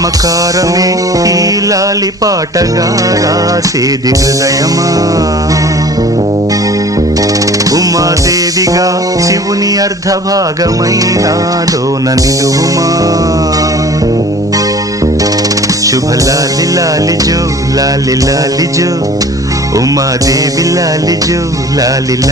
మమకారమే ఈ లాలి పాటగా రాసేది హృదయమా. ఉమాదేవిగా శివుని అర్ధభాగమైనాలోన నిలువుమా. శుభ లాలి లాలి జో లాలి లాలి జో, ఉమాదేవి లాలి జో లాలి